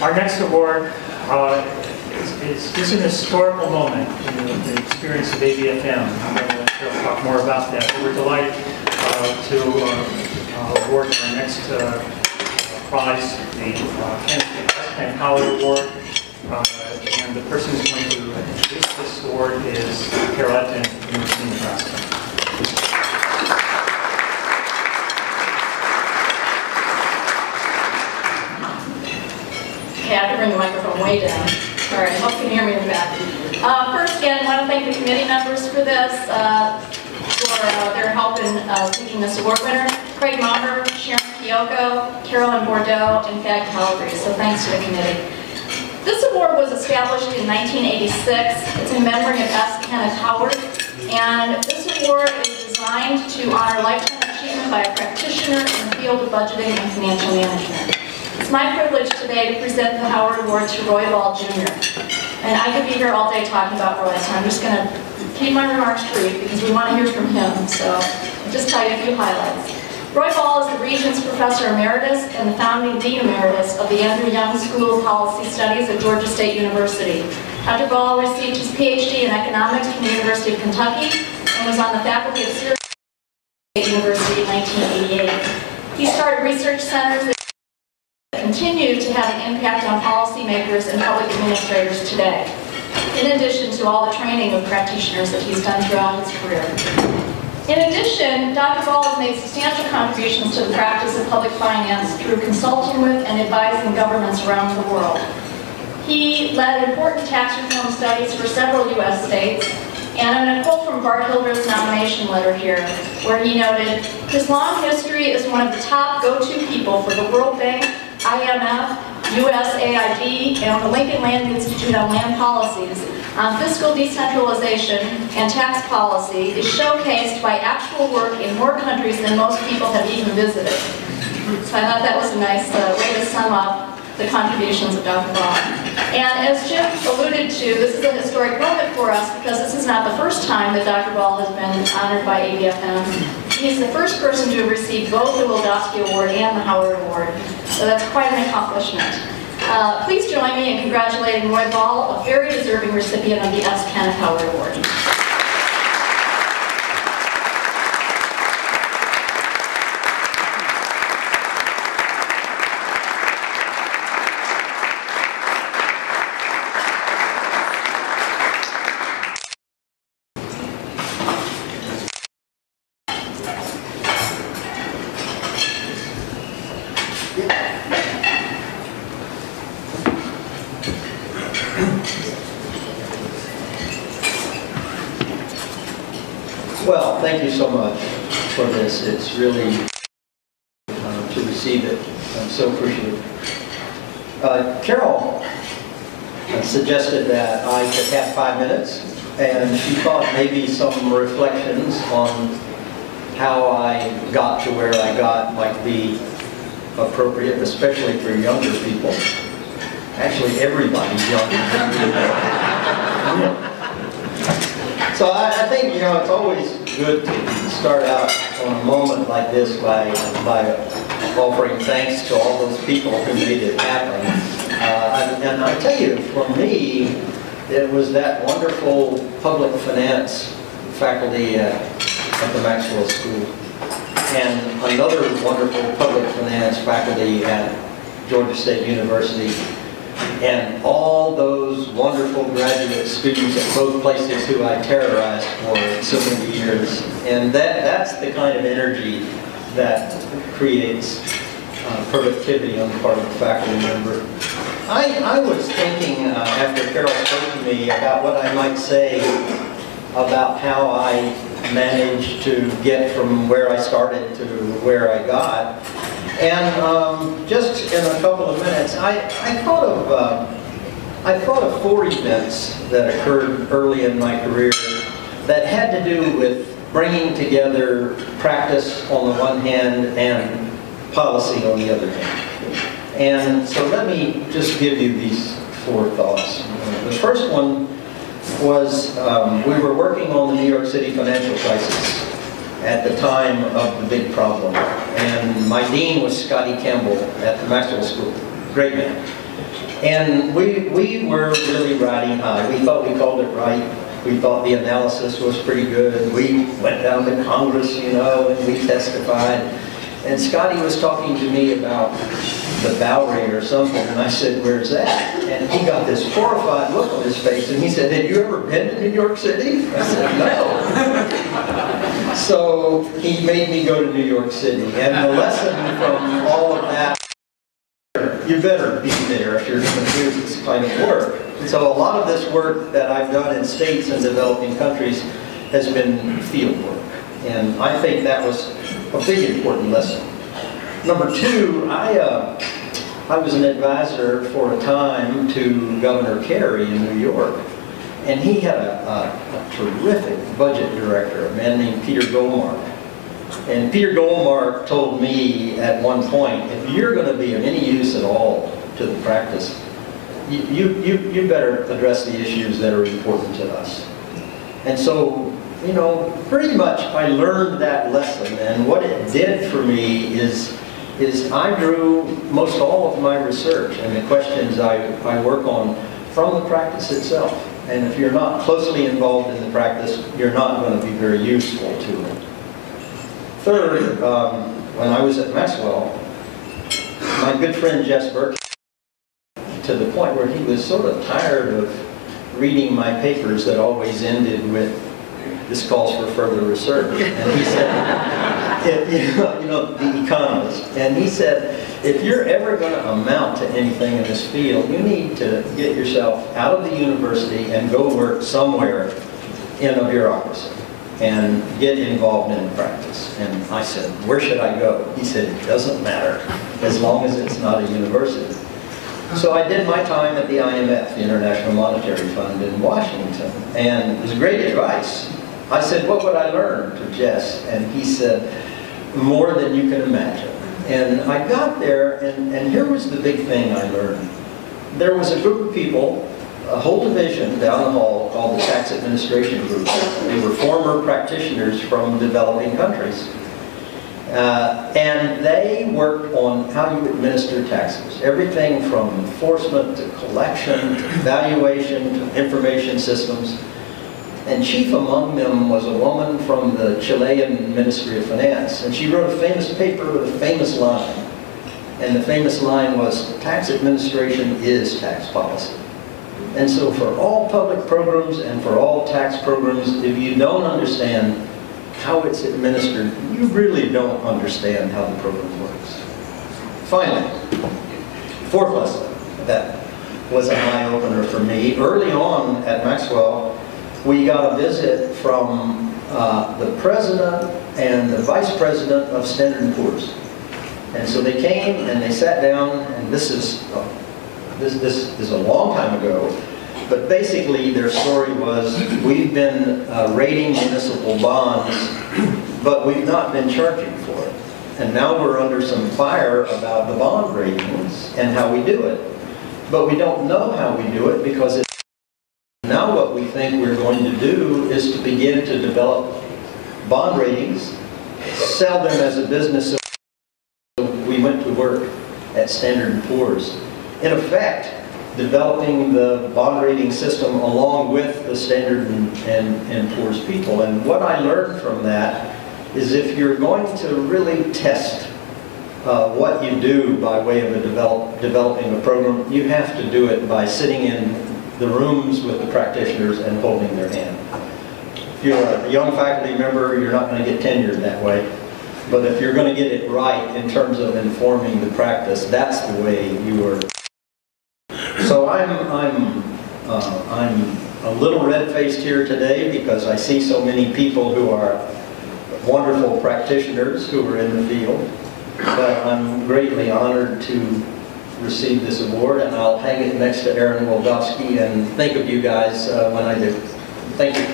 Our next award is an historical moment in the experience of ABFM. We'll talk more about that. But we're delighted to award our next prize, the Kenneth Howard Award. And the person who's going to introduce this award is Kenneth from University of Nebraska. Okay, I have to bring the microphone way down. All right, I hope you can hear me in the back. First, again, I want to thank the committee members for this, for their help in picking this award winner. Craig Maher, Sharon Kiyoko, Carolyn Bordeaux, and Thad Calgary. So thanks to the committee. This award was established in 1986. It's in memory of S. Kenneth Howard. And this award is designed to honor lifetime achievement by a practitioner in the field of budgeting and financial management. It's my privilege today to present the Howard Award to Roy Bahl, Jr. And I could be here all day talking about Roy, so I'm just going to keep my remarks brief because we want to hear from him. So I'll just tell you a few highlights. Roy Bahl is the Regents Professor Emeritus and the founding Dean Emeritus of the Andrew Young School of Policy Studies at Georgia State University. Dr. Bahl received his PhD in economics from the University of Kentucky and was on the faculty of Syracuse State University in 1988. He started research centers that continue to have an impact on policymakers and public administrators today, in addition to all the training of practitioners that he's done throughout his career. In addition, Dr. Bahl has made substantial contributions to the practice of public finance through consulting with and advising governments around the world. He led important tax reform studies for several U.S. states, and in a quote from Bart Hilder's nomination letter here, where he noted, his long history as one of the top go-to people for the World Bank, IMF, USAID, and the Lincoln Land Institute on Land Policies on fiscal decentralization and tax policy is showcased by actual work in more countries than most people have even visited. So I thought that was a nice way to sum up the contributions of Dr. Bahl. And as Jim alluded to, this is a historic moment for us because this is not the first time that Dr. Bahl has been honored by ABFM. He's the first person to have received both the Wildowski Award and the Howard Award. So that's quite an accomplishment. Please join me in congratulating Roy Bahl, a very deserving recipient of the S. Kenneth Howard Award. Well, thank you so much for this. It's really to receive it. I'm so appreciative. Carol suggested that I could have 5 minutes, and she thought maybe some reflections on how I got to where I got might be appropriate, especially for younger people. Actually, everybody's younger than me. So I think, it's always good to start out on a moment like this by offering thanks to all those people who made it happen. And I tell you, for me, it was that wonderful public finance faculty at the Maxwell School, and another wonderful public finance faculty at Georgia State University, and all those wonderful graduate students at both places who I terrorized for so many years. And that's the kind of energy that creates productivity on the part of the faculty member. I was thinking after Carol spoke to me about what I might say about how I managed to get from where I started to where I got. And just in a couple of minutes, I thought of 4 events that occurred early in my career that had to do with bringing together practice on the one hand and policy on the other hand. And so let me just give you these 4 thoughts. The first one was we were working on the New York City financial crisis at the time of the big problem. And my dean was Scotty Campbell at the Maxwell School. Great man. And we were really riding high. We thought we called it right. We thought the analysis was pretty good. We went down to Congress, you know, and we testified. And Scotty was talking to me about the Bahl rate or something, and I said, "Where's that?" And he got this horrified look on his face, and he said, "Have you ever been to New York City?" I said, "No." So he made me go to New York City, and the lesson from all of that, you better be there if you're going to do this kind of work. So a lot of this work that I've done in states and developing countries has been field work, and I think that was a big important lesson. Number two, I was an advisor for a time to Governor Kerry in New York, and he had a terrific budget director, a man named Peter Goldmark. And Peter Goldmark told me at one point, if you're going to be of any use at all to the practice, you better address the issues that are important to us. And so, you know, pretty much I learned that lesson, and what it did for me is I drew most all of my research and the questions I work on from the practice itself. And if you're not closely involved in the practice, you're not going to be very useful to it. Third, when I was at Maxwell, my good friend Jess Burke, to the point where he was sort of tired of reading my papers that always ended with, "This calls for further research." And he said, you know, the economist, and he said, if you're ever going to amount to anything in this field, you need to get yourself out of the university and go work somewhere in a bureaucracy and get involved in practice. And I said, where should I go? He said, it doesn't matter, as long as it's not a university. So I did my time at the IMF, the International Monetary Fund in Washington, and it was great advice. I said, what would I learn to Jess? And he said, more than you can imagine. And I got there, and here was the big thing I learned. There was a group of people, a whole division down the hall called the Tax Administration Group. They were former practitioners from developing countries. And they worked on how you administer taxes. Everything from enforcement to collection to valuation to information systems. And chief among them was a woman from the Chilean Ministry of Finance. And she wrote a famous paper with a famous line. And the famous line was, tax administration is tax policy. And so for all public programs and for all tax programs, if you don't understand how it's administered, you really don't understand how the program works. Finally, fourth lesson that was an eye-opener for me. Early on at Maxwell, we got a visit from the president and the vice president of Standard & Poor's. And so they came and they sat down, and this is a long time ago, but basically their story was, we've been rating municipal bonds, but we've not been charging for it. And now we're under some fire about the bond ratings and how we do it. But we don't know how we do it because it's now what we think we're going to do is to begin to develop bond ratings, sell them as a business. So we went to work at Standard & Poor's. In effect, developing the bond rating system along with the Standard & Poor's people. And what I learned from that is if you're going to really test what you do by way of developing a program, you have to do it by sitting in the rooms with the practitioners and holding their hand. If you're a young faculty member, you're not going to get tenured that way. But if you're going to get it right in terms of informing the practice, that's the way you are. So I'm a little red-faced here today because I see so many people who are wonderful practitioners who are in the field. But I'm greatly honored to receive this award, and I'll hang it next to Aaron Waldowski and think of you guys when I do. Thank you.